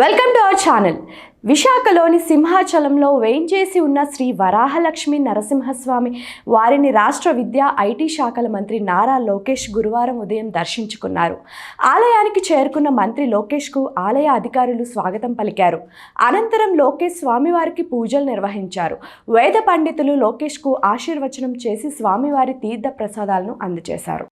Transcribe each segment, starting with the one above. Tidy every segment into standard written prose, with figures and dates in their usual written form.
Welcome to our channel. విశాఖలోని సింహాచలంలో వేంచేసి ఉన్న శ్రీ వరాహలక్ష్మి నరసింహస్వామి వారిని రాష్ట్ర విద్యా ఐటీ శాఖల మంత్రి నారా లోకేష్ గురువారం ఉదయం దర్శించుకున్నారు. ఆలయానికి చేరుకున్న మంత్రి లోకేష్కు ఆలయ అధికారులు స్వాగతం పలికారు. అనంతరం లోకేష్ స్వామివారికి పూజలు నిర్వహించారు. వేద పండితులు లోకేష్కు ఆశీర్వచనం చేసి స్వామివారి తీర్థ ప్రసాదాలను అందజేశారు.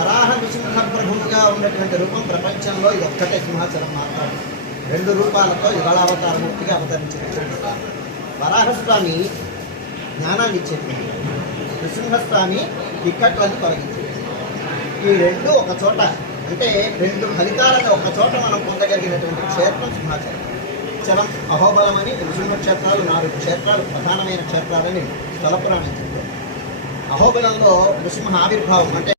వరాహ నృసింహ ప్రభువుగా ఉన్నటువంటి రూపం ప్రపంచంలో ఇది ఒక్కటే సింహాచలం మాత్రం. 2 రూపాలతో యుగళావతారమూర్తిగా అవతరించిన వరాహస్వామి జ్ఞానాన్ని ఇచ్చేది, నృసింహస్వామి ఇక్కట్లను తొలగించింది. ఈ రెండు ఒక చోట, అంటే 2 ఫలితాలను ఒక చోట మనం పొందగలిగినటువంటి క్షేత్రం సింహాచలం. చలం అహోబలమని నృసింహ క్షేత్రాలు 4 క్షేత్రాలు ప్రధానమైన క్షేత్రాలని స్థలపురాణం చెప్తారు. అహోబలంలో నృసింహ ఆవిర్భావం అంటే